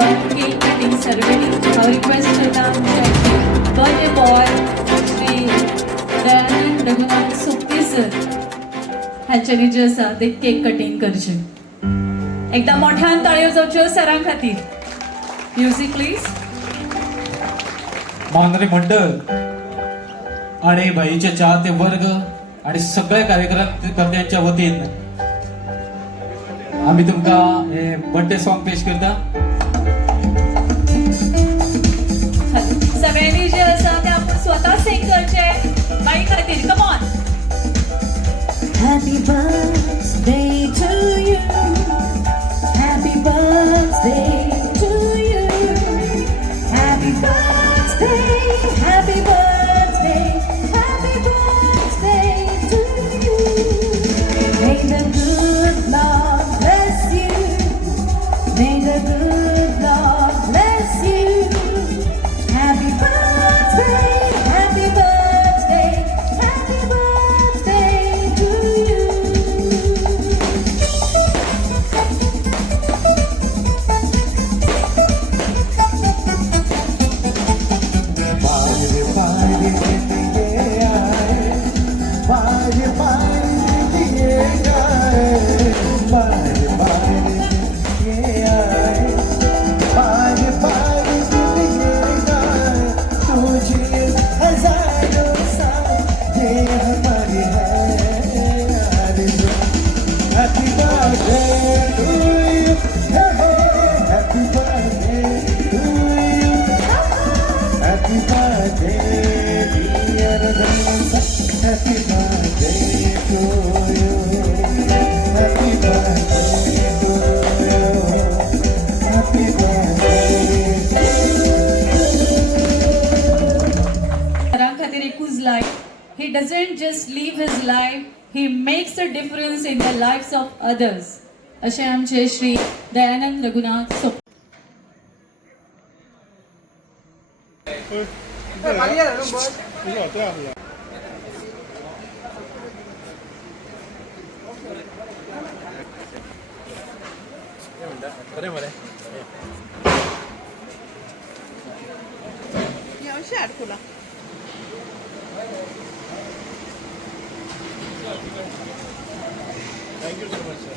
Cake cutting ceremony हांव request करता birthday boy Shri Dayanand Raghunath Sopte sir हांच्यानी जे आसा ते केक कटिंग करचे एकदा मोठ्यान ताळयो जावच्यो सरां खातीर म्युझिक प्लीज मानरी मंडळ आणि बाईचे चाहते वर्ग आणि सगळ्या कार्यकर्त्यांच्या वतीन आम्ही तुमकां हे बर्थडे सॉंग पेश करता सगळ्यांनी जे आसा ते आपण स्वतः सिंग करचे बाई खातीर come on Happy birthday to you. Happy birthday to you. Happy birthday, happy birthday, happy birthday to you. May the good Lord bless you. May the good Lord bless you. Happy birthday, happy birthday, happy birthday to you. He doesn't just live his life, he makes a difference in the lives of others. असे आमचे Shri Dayanand Raghunath Sopte Thank you so much, sir.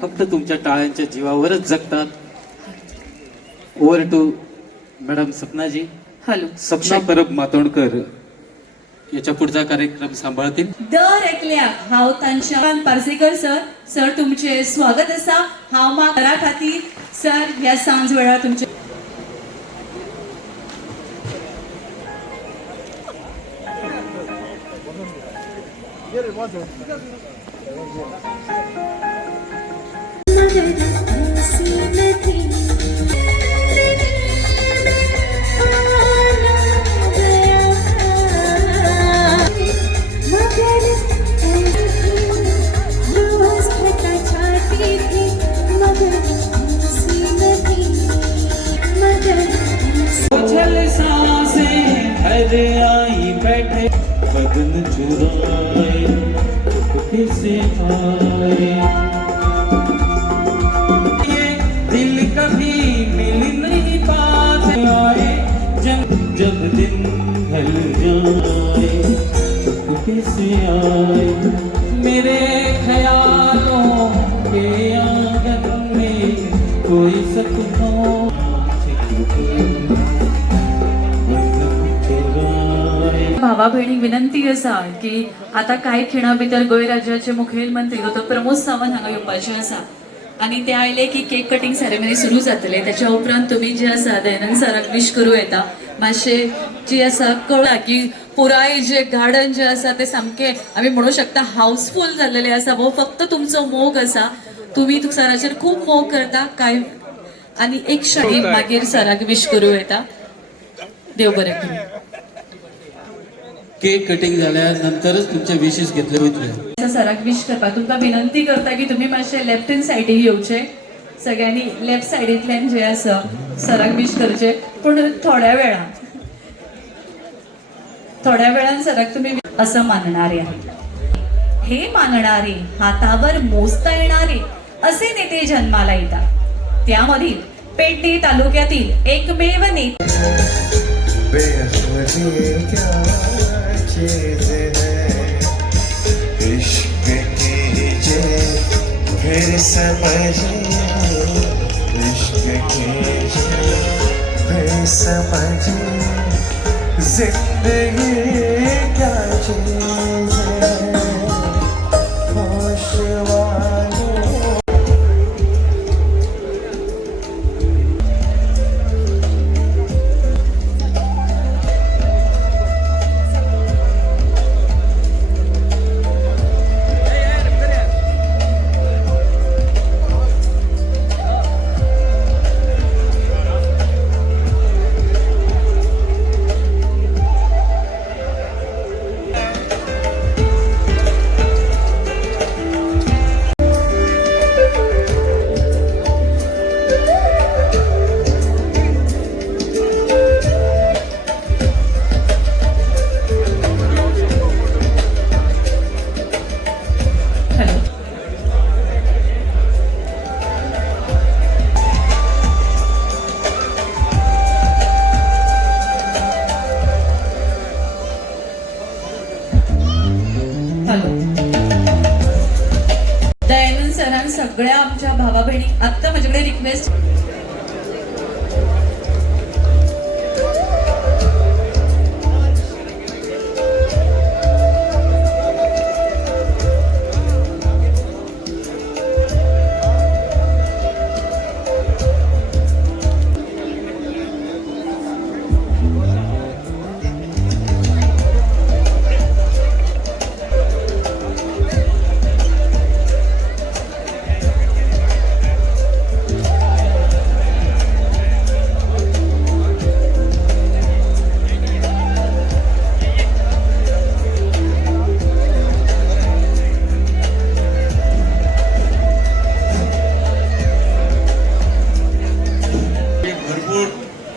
फक्त तुमच्या टाळ्यांच्या जीवावरच जगतात. Over to madam Sapnaji. Hello Sapna Parab Matondkar याच्या पुढचा कार्यक्रम सांभाळतील. दर एकल्याक हांव तांच्या पार्सेकर सर तुमचे स्वागत आसा. हांव म्हाका घरा खातीर सर ह्या सांज वेळार तुमचे मगर ऐसी नहीं आना गया मगर रोज खता चाहती थी मगर ऐसी नहीं मगर उछल सांसें भर आई बैठे बदन चुराए चुपके से आए ये दिल कभी मिल नहीं पाते आए जब दिन ढल जाए चुपके से आए मेरे ख्यालों के आंगन में कोई सपनों भावा भयणी विनंती आसा की आता कांय खिणा भितर गोंय राज्याचे मुखेलमंत्री डॉ प्रमोद सावंत हांगा येवपाचे आसा आनी ते आयले की केक कटिंग सेरेमनी सुरू जातले त्याच्या उपरांत तुम्ही जे आसा दयानंद सराक विश करूं येता मातशे जी आसा कळा की पुराय जे गार्डन जे आसा ते सामके आमी म्हणू शकता हाऊसफुल जाल्लेले आसा वो फक्त तुमचो मोग आसा तुम्ही सराचेर खूप मोग करता काय आणि एक क्षणी मागीर सराक विश करूं येता देव बरें करूं केक कटिंग झाल्या नंतरच तुमचे विशेष घेतले वयतले सराक विश करपाक तुमकां विनंती करता की तुम्ही मातशे लेफ्ट हँड सायडीक येवचे सगळ्यांनी लेफ्ट सायडींतल्यान जे आसा सराक विश करचे पूण थोड्या वेळान सराक तुम्ही असं मानणारे आहे हे मानणारे हातावर मोजता येणारे असे नेते जन्माला येतात त्यामधील पेडणे तालुक्यातील एकमेव नेते चीज़ है इश्क कीजिए फिर समझिए इश्क कीजिए फिर समझिए जिंदगी क्या चीज़ है होश वालों दयानंद सरांनी सगळ्या आमच्या भावा बहिणी आत्ता माझ्याकडे रिक्वेस्ट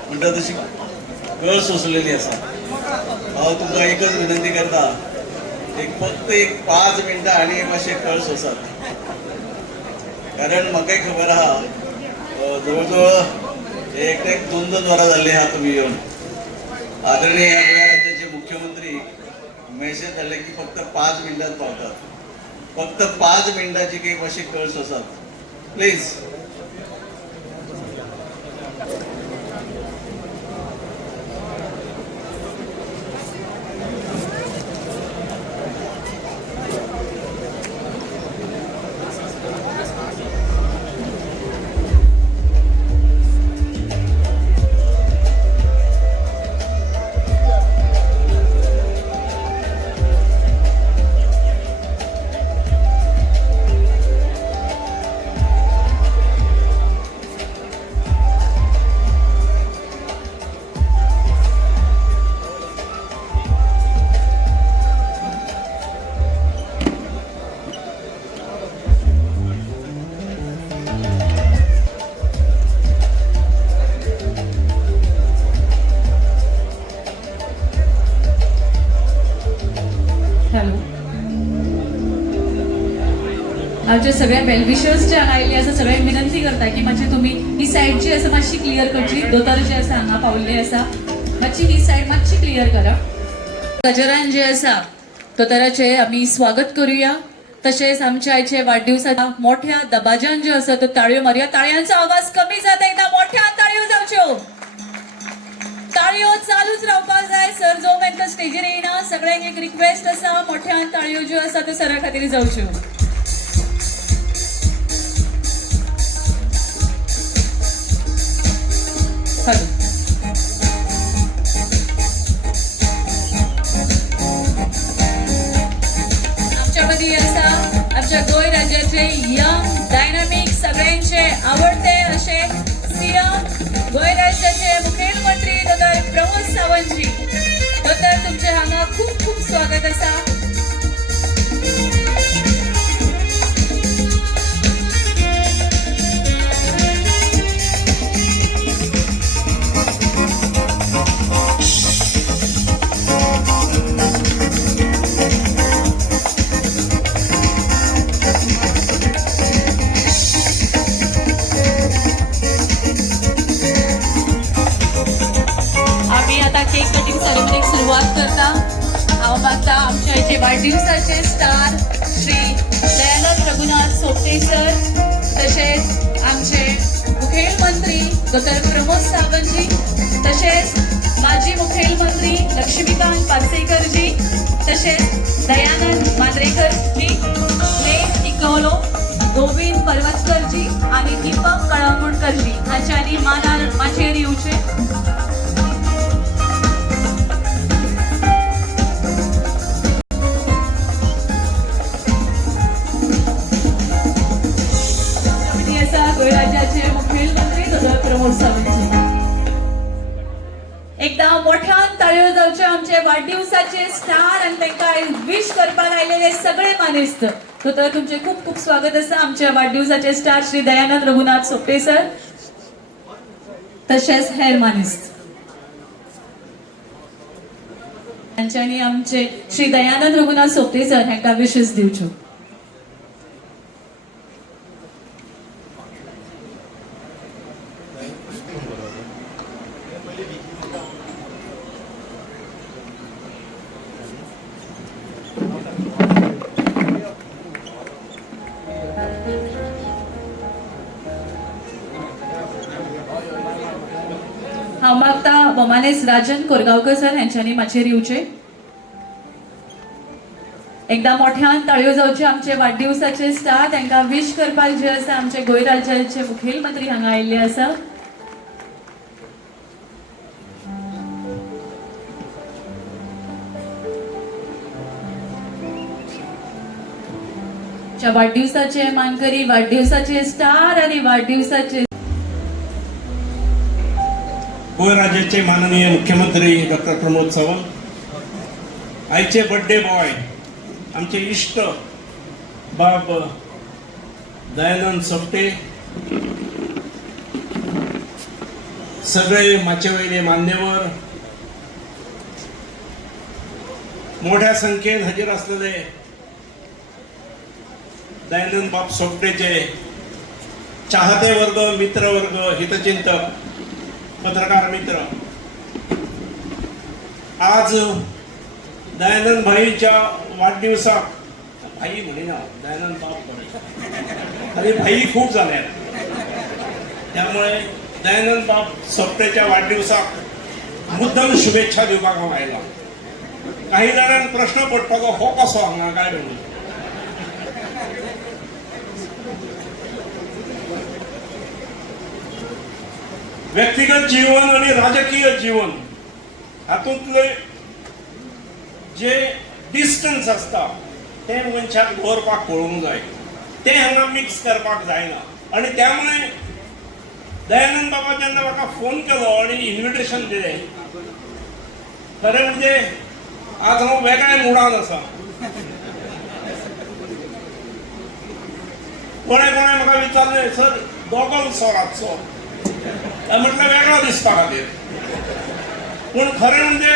म्हणटा तशी कळ सोसलेली आसा हांव तुमकां एकच विनंती करता फक्त 5 मिनटां आनी मातशें कळ सोसात कारण म्हाकाय खबर आहा जवळ जवळ एक 2-2 वरां जाल्लीं आहा तुमी येवन आदरणीय ह्या गोंय राज्याचे मुख्यमंत्री मेसेज धाडले की फक्त 5 मिनटांत पावतात फक्त 5 मिनटांची मातशी कळ सोसात प्लीज घालू आमच्या सगळ्या वेलविशर्स जे आयले आसा सगळ्यांक विनंती करता की मातशी तुम्ही ही सायड जी आसा मातशी क्लियर करची दोतोर जे आसा हांगा पावल्ले आसा मातशी ही सायड मातशी क्लियर करा गजरान जे आसा दोतोराचे आमी स्वागत करूया तशेंच आमच्या आयचे वाडदिवसाच्या मोठ्या दबाज्यान जे आसा तो ताळयो मारया ताळयांचो आवाज कमी जाता एकदा मोठ्या ताळयो जावच्यो ताळयो चालूच रावपाक जाय सर जो मेरेन तो स्टेजीर येयना सगळ्यांक एक रिक्वेस्ट आसा मोठ्या ताळयो ज्यो आसा त्यो सरा खातीर जावच्यो आमच्या मदीं आसा आमच्या गोंय राज्याचे यंग डायनामिक सगळ्यांचे आवडते असे सीएम गोंय राज्याचे मुखेलमंत्री डॉक्टर प्रमोद सावंतजी दोतोर तुमचे हांगा खूप खूप स्वागत आसा केक कटिंग सेरेमनीक सुरुवात करता हांव मागता आमच्या हेचे वाडदिवसाचे स्टार श्री दयानंद रघुनाथ सोपटे सर तशेंच आमचे मुखेलमंत्री डॉक्टर प्रमोद सावंतजी तशेंच माजी मुखेलमंत्री लक्ष्मीकांत पार्सेकरजी तशेंच दयानंद मांद्रेकरजी लेख टिकोलो गोविंद पर्वतकरजी आणि दीपक कळंगुटकरजी हांच्यांनी मानार माचयेर येवचे गोंय राज्याचे मुखेलमंत्री डॉक्टर प्रमोद सावंतजी एकदा मोठ्यान ताळयो जावच्यो आमचे वाडदिवसाचे स्टार आणि तांकां विश करपाक आयलेले सगळे मानेस्त तर तुमचे खूप खूप स्वागत आसा आमच्या वाडदिवसाचे स्टार श्री दयानंद रघुनाथ सोपटे सर तशेंच हेर मानेस्त तांच्यांनी आमचे श्री दयानंद रघुनाथ सोपटे सर हांकां विशेस दिवच्यो हांव मागता भोमानेस राजन कोरगांवकर सर हांच्यांनी माचयेर येवचे एकदा मोठ्यान ताळयो जावच्यो आमचे वाडदिवसाचे स्टार तांकां विश करपाक जे आसा आमचे गोंय राज्याचे मुखेलमंत्री हांगा आयिल्ले आसा वाडदिवसाचे मानकरी वाडदिवसाचे स्टार आणि वाडदिवसाचे गोंय राज्याचे माननीय मुख्यमंत्री डॉक्टर प्रमोद सावंत आयचे बर्थडे बॉय आमचे इष्ट बाब दयानंद सोपटे सगळे माचयेवयले मान्यवर मोठ्या संख्येन हजर असलेले दयानंद बाब सोपटेचे चाहते वर्ग मित्र वर्ग हितचिंतक पत्रकार मित्र आज दयानंद भाईच्या वाढदिवसाक भाई म्हणिना दयानंद बाब आणि भाई खूप झाले त्यामुळे दयानंद बाब सोपटेच्या वाढदिवसाक मुद्दम शुभेच्छा दिवपाक हांव आयला काही जाणांक प्रश्न पडटलो हो कसो हांगा काय म्हणून व्यक्तिगत जीवन आणि राजकीय जीवन हातूंतले जे डिस्टन्स असता ते मनशाक दवरपाक कळूंक जाय ते हांगा मिक्स करपाक जायना आणि त्यामुळे दयानंद बाबा जेन्ना म्हाका फोन केलो आणि इन्व्हिटेशन दिलें खरें म्हणजे आज हांव वेगळ्या मुडान आसा कोणे म्हाका विचारलें सर दोगल सोराचो म्हटलं वेगळा दिसता खातीर पूण खरें म्हणजे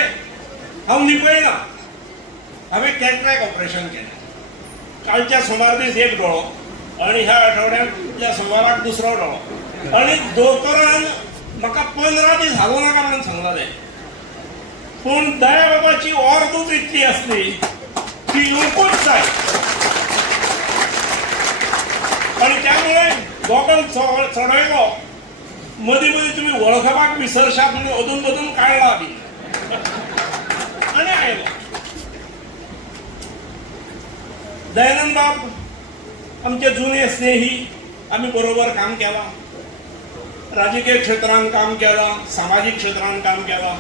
हांव निपयना हांवें कॅटरॅक्ट ऑपरेशन केलें. कालच्या सोमार दीस एक दोळो आनी ह्या आठवड्याच्या सोमाराक दुसरो दोळो. आनी दोतोरान म्हाका 15 दीस हालोव नाका म्हणून सांगलेलें. पूण दया बाबाची ओर्दूच इतली आसली की येवंकूच जाय. आणि त्यामुळे गोगल चढयलो. मदीं मदीं तुमी वळखपाक विसरशात म्हणून अदून मदून काडला बी आनी आयलो. दयानंद बाब आमचे जुने स्नेही. आम्ही बरोबर काम केला. राजकीय क्षेत्रांत काम केला, सामाजिक क्षेत्रांत काम केला.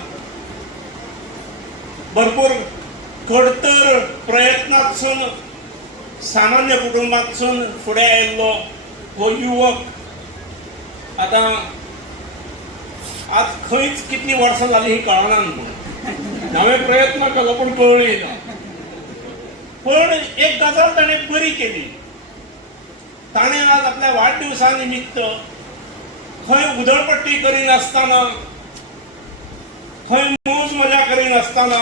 भरपूर खडतर प्रयत्नांतसून सामान्य कुटुंबांतसून फुडें आयिल्लो हो युवक आतां आज खंयच कितलीं वर्सां जालीं ही कळना म्हणून हांवें प्रयत्न केलो पूण कळ्ळी ना. पण एक गजाल ताणें बरी केली. ताणें आज आपल्या वाडदिवसा निमित्त खंय उधळपट्टी करिनासतना, खंय मौज मजा करिनासतना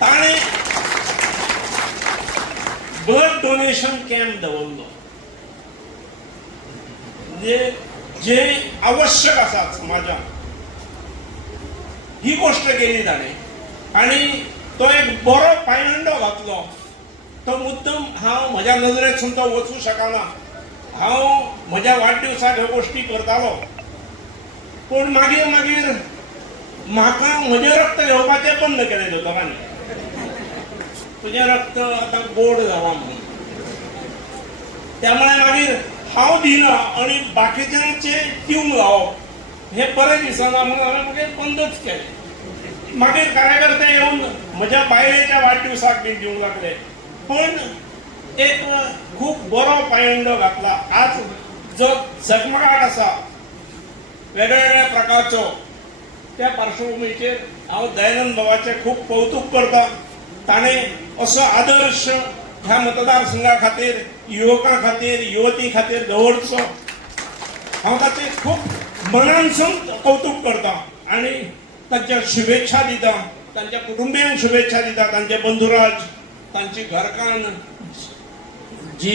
ताणें ब्लड डोनेशन कॅम्प दवरलो. जे आवश्यक आसा समाजात ही गोष्ट केली ताणें. आनी तो एक बरो पांयंडो घातलो. तो मुद्दम हांव म्हज्या नजरेसून तो वचूं शकना. हांव म्हज्या वाडदिवसाक ह्यो गोश्टी करतालो. पूण मागीर मागीर म्हाका म्हजें रक्त घेवपाचें बंद केलें दोतोरांनी. तुजें रक्त आतां गोड जालां म्हणून. त्यामुळे मागीर हांव दिना आनी बाकीच्यांचे दिवंक लावप हें बरें दिसना म्हणून हांवें मागीर बंदच केलें. मागीर कार्यकर्ते येवन म्हज्या बायलेच्या वाडदिवसाक बी दिवंक लागले. पण एक खूब बरो पांयंडो घातला. आज जो जगमगाट आसा वेगवेगळ्या प्रकारचो, त्या पार्श्वभुमीचेर हांव दयानंद बाबाचें खूब कौतुक करता. ताणें असो आदर्श ह्या मतदारसंघा खातीर, युवकां खातीर, युवती खातीर दवरचो. हांव ताचें खूब मनानसून कौतुक करता आनी तांच्या शुभेच्छा दिता. तांच्या कुटुंबियांक शुभेच्छा दिता. तांचे बंधुराज, तांची घरकान्न जी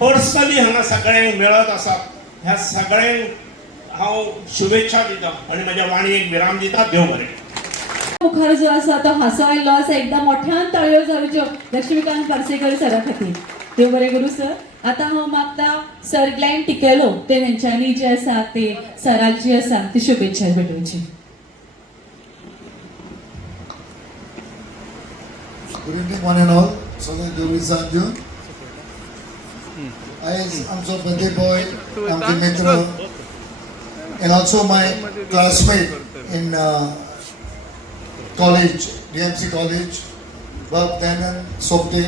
पर्सनली हांगा सगळ्यांक मेळत आसात, ह्या सगळ्यांक हांव शुभेच्छा दिता आनी म्हज्या वाणयेक विराम दिता. देव बरें. मुखार जो आसा तो हांसो आयिल्लो आसा. एकदा मोठ्यान ताळयो जावच्यो लक्ष्मीकांत पार्सेकर सरा खातीर. देव बरें करूं सर. आतां हांव मागता सर ग्लॅन टिकेलो ते तेंच्यांनी जे आसा ते सराक जी आसा ती शुभेच्छा भेटोवची. Good evening, one and all. सगळे देवळी सांजो. आयज आमचो बर्थडे बॉय, आमचे मित्र, and also my classmate in college, DMC college, Bab Dyanand Sobte.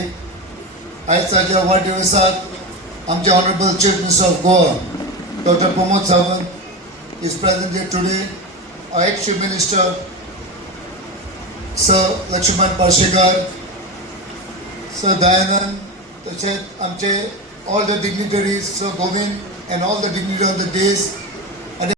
आयज ताच्या वाडदिवसाक आमचे Honorable Chief Minister of Goa, Dr. Pramod Sawant is present here today. Our ex-Chief Minister, Sir Lakshman Parshekar, Sir Dayanand, तशेंच आमचे all the dignitaries, Sir Govind and all the dignitaries of the days